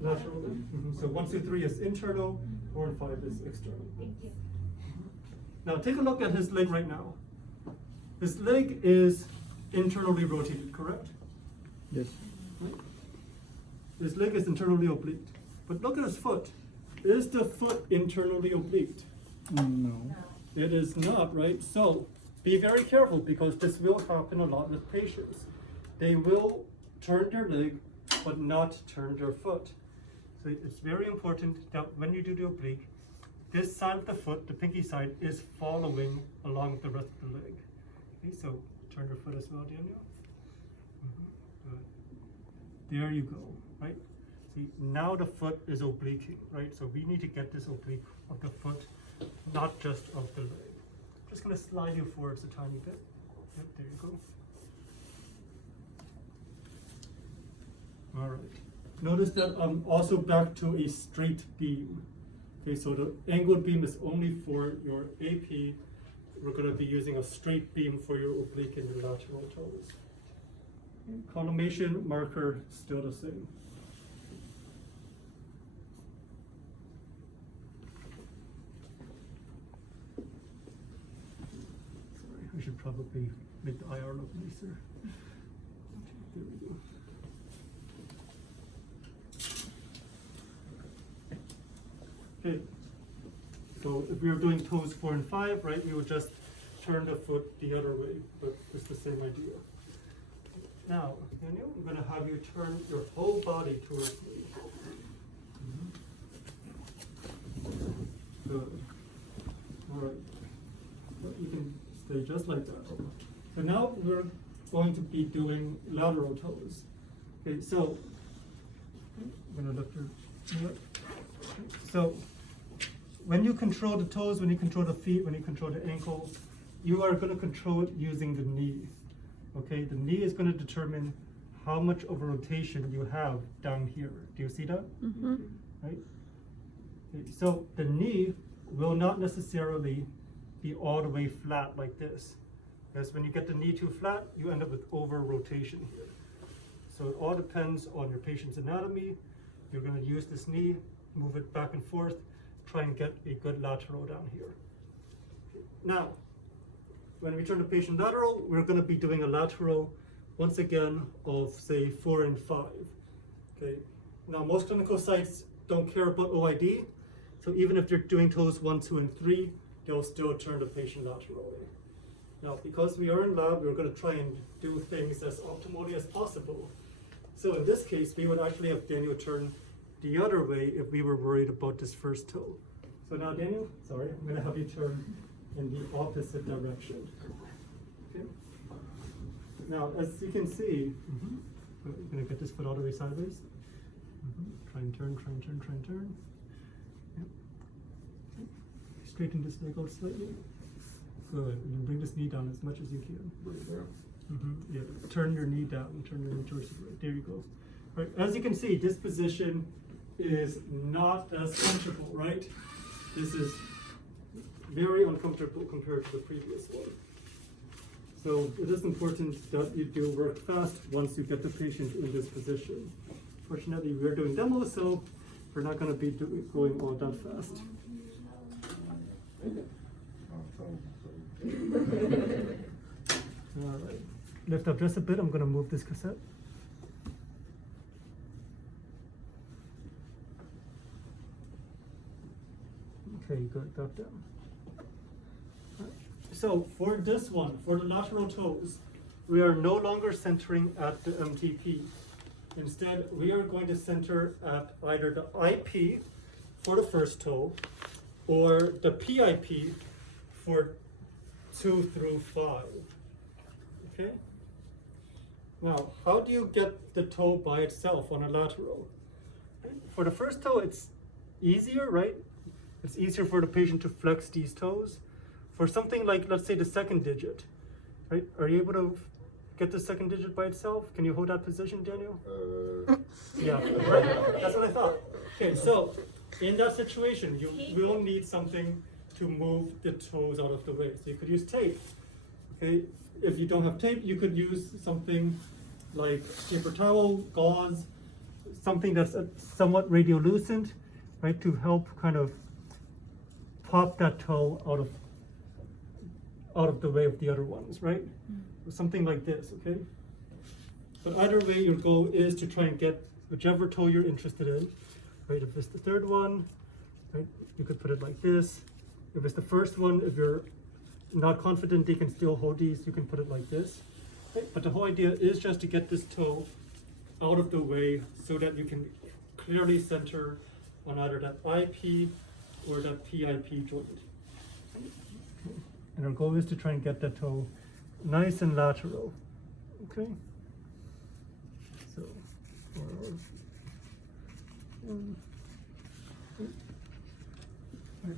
Laterally. So 1, 2, 3 is internal, 4 and 5 is external. Now take a look at his leg right now. His leg is internally rotated, correct? Yes. Right? His leg is internally oblique. But look at his foot. Is the foot internally oblique? No. It is not, right? So be very careful because this will happen a lot with patients. They will turn their leg but not turn their foot. So it's very important that when you do the oblique, this side of the foot, the pinky side, is following along the rest of the leg. Okay, so turn your foot as well, Daniel. Good. There you go, right? See, now the foot is obliquing, right? So we need to get this oblique of the foot, not just of the leg. Just gonna slide you forwards a tiny bit. Yep, there you go. All right. Notice that I'm also back to a straight beam. Okay, so the angled beam is only for your AP. We're going to be using a straight beam for your oblique and your lateral toes. Okay, collimation marker still the same. Sorry, I should probably make the IR look nicer. Okay, there we go. Okay, so if we were doing toes 4 and 5, right, we would just turn the foot the other way, but it's the same idea. Now, Daniel, I'm going to have you turn your whole body towards me. Good. All right. So you can stay just like that. So now we're going to be doing lateral toes. Okay, so I'm going to lift your knee up. So when you control the toes, when you control the feet, when you control the ankle, you are going to control it using the knee. Okay, the knee is going to determine how much of a rotation you have down here. Do you see that? Mm-hmm. Right? Okay, so the knee will not necessarily be all the way flat like this. Because when you get the knee too flat, you end up with over rotation here. So it all depends on your patient's anatomy. You're going to use this knee, move it back and forth, try and get a good lateral down here. Now, when we turn the patient lateral, we're going to be doing a lateral, once again, of say 4 and 5. Okay. Now, most clinical sites don't care about OID, so even if they're doing toes 1, 2, and 3, they'll still turn the patient laterally. Now, because we are in lab, we're going to try and do things as optimally as possible. So in this case, we would actually have Daniel turn the other way if we were worried about this first toe. So now, Daniel, sorry, I'm going to have you turn in the opposite direction. Okay. Now, as you can see, we're going to get this foot all the way sideways. Try and turn, try and turn, try and turn. Yep. Okay. Straighten this leg out slightly. Good. You can bring this knee down as much as you can. Yeah. Turn your knee down. Turn your knee towards the right. There you go. Right. As you can see, this position is not as comfortable, right? This is very uncomfortable compared to the previous one. So it is important that you do work fast once you get the patient in this position. Fortunately, we're doing demos, so we're not going to be going all that fast. All right. Lift up just a bit. I'm going to move this cassette. Okay, good, back down. So for this one, for the lateral toes, we are no longer centering at the MTP. Instead, we are going to center at either the IP for the first toe or the PIP for 2 through 5. Okay? Now, how do you get the toe by itself on a lateral? For the first toe, it's easier, right? It's easier for the patient to flex these toes. For something like, let's say, the second digit, right? Are you able to get the second digit by itself? Can you hold that position, Daniel? Yeah, right? That's what I thought. Okay, so in that situation, you will need something to move the toes out of the way. So you could use tape. Okay, if you don't have tape, you could use something like paper towel, gauze, something that's somewhat radiolucent, right, to help kind of pop that toe out of the way of the other ones, right? Something like this, okay? But either way, your goal is to try and get whichever toe you're interested in, right? If it's the third one, right, you could put it like this. If it's the first one, if you're not confident they can still hold these, you can put it like this. Right? But the whole idea is just to get this toe out of the way so that you can clearly center on either that IP or that PIP joint. And our goal is to try and get that toe nice and lateral. Okay? So,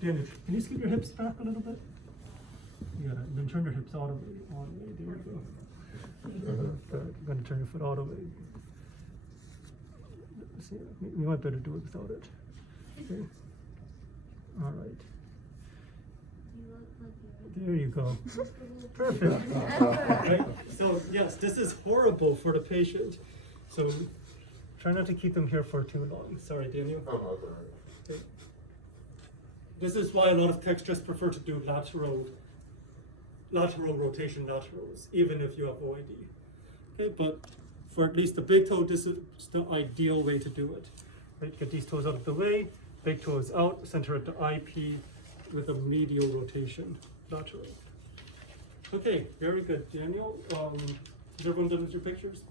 Daniel, can you scoot your hips back a little bit? Yeah, and then turn your hips all the way. There you go. Good. I'm going to turn your foot all the way. Let's see, you might better do it without it. Okay. All right. There you go. Perfect. Right? So yes, this is horrible for the patient. So try not to keep them here for too long. Sorry, Daniel. Okay. This is why a lot of techs just prefer to do lateral rotation laterals, even if you have OID. Okay, but for at least the big toe, this is the ideal way to do it. Right, get these toes out of the way, big toes out, center at the IP with a medial rotation lateral. Okay, very good, Daniel. Is everyone done with your pictures?